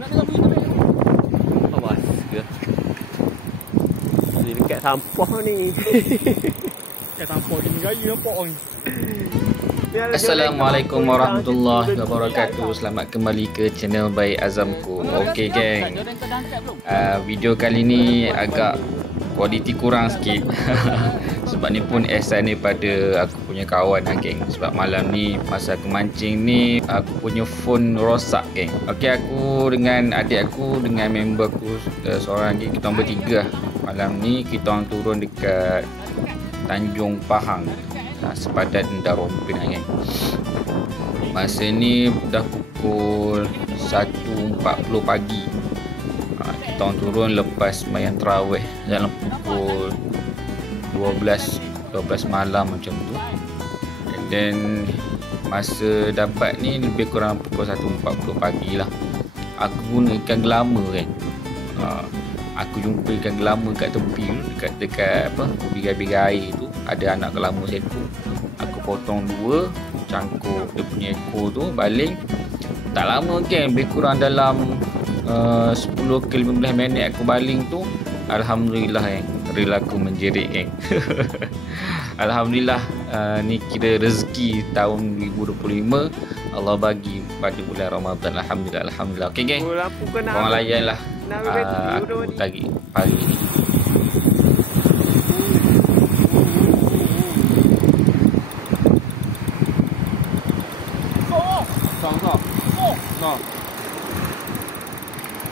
Awas ke? Ni dekat sampah ni. Dekat sampah ni raya nampak ni. Assalamualaikum warahmatullahi wabarakatuh. Selamat kembali ke channel by Azamku. Okey geng, video kali ni agak kualiti kurang sikit. Sebab ni pun ehsan daripada aku punya kawan lah geng. Sebab malam ni masa aku mancing ni, aku punya phone rosak geng. Okey, aku dengan adik aku dengan member aku seorang lagi, kita orang bertiga. Malam ni kita orang turun dekat Tanjung Pahang, sepadan Darompin kan. Masa ni dah pukul 1.40 pagi. Kita orang turun lepas sembahyang tarawih dalam pukul 12 malam macam tu. Dan masa dapat ni lebih kurang pukul 1.40 pagi lah. Aku guna ikan gelama kan. Aku jumpa ikan gelama kat tepi tu, dekat apa, bigai-bigai air tu ada anak gelama seekor. Aku potong dua, cangkuk dia punya ekor tu, baling. Tak lama kan, lebih kurang dalam 10 ke 15 minit aku baling tu. Alhamdulillah reel aku menjerit kan. Alhamdulillah, ni kira rezeki tahun 2025 Allah bagi pada bulan Ramadan. Alhamdulillah. Okey geng, korang layan lah aku tarik pagi ni.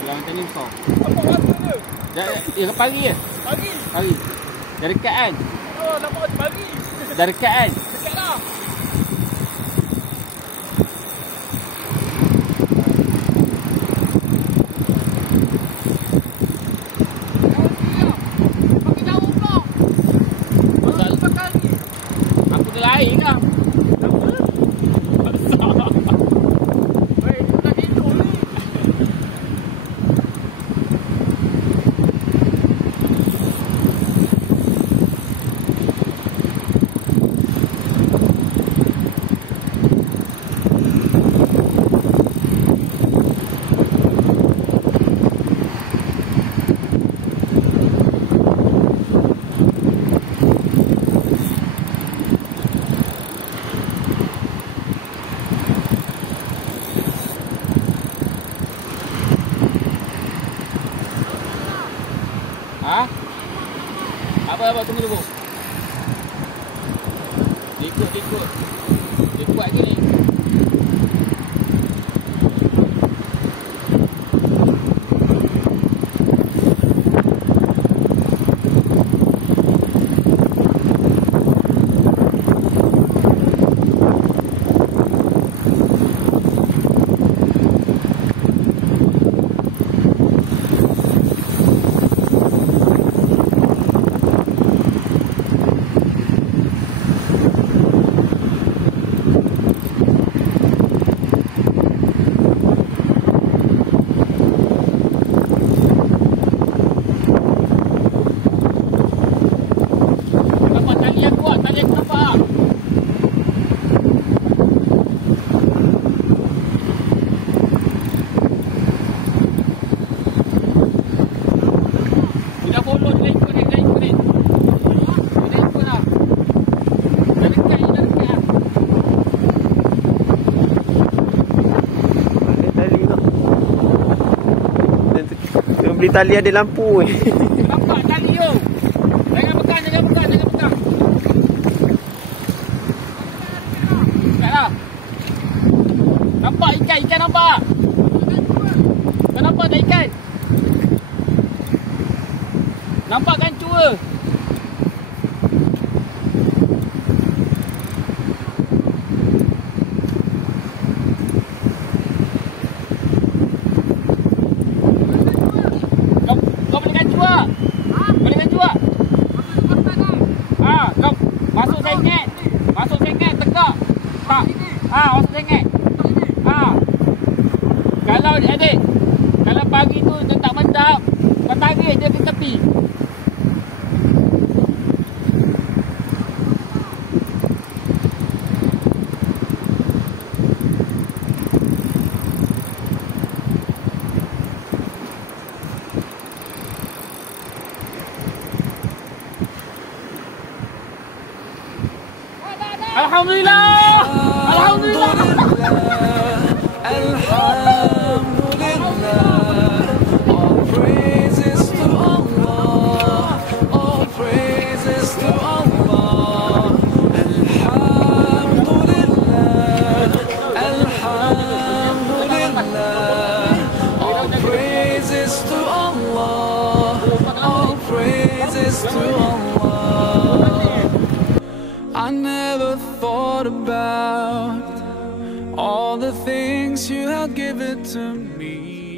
Yang tadi besar. Apa warna dia? Dah pagi ke? Pagi. Dah dekat kan? Oh, nampak pagi. Dah dekat kan? Dekat lah. Aku dah air lah. Apa tunggu dulu. Ikut. Dia kuat ke ni? Beli tali ada lampu ni. Nampak tali tu. Jangan pegang. Dekatlah. Nampak ikan nampak. Kau nampak tak ikan? Nampak kan cua? Kau masuk sengit tegak. Tak. Masuk sengit. Kalau adik, kalau pagi tu dia tak mendap, kau tarik dia ke tepi. Alhamdulillah. Alhamdulillah. I never thought about all the things you have given to me.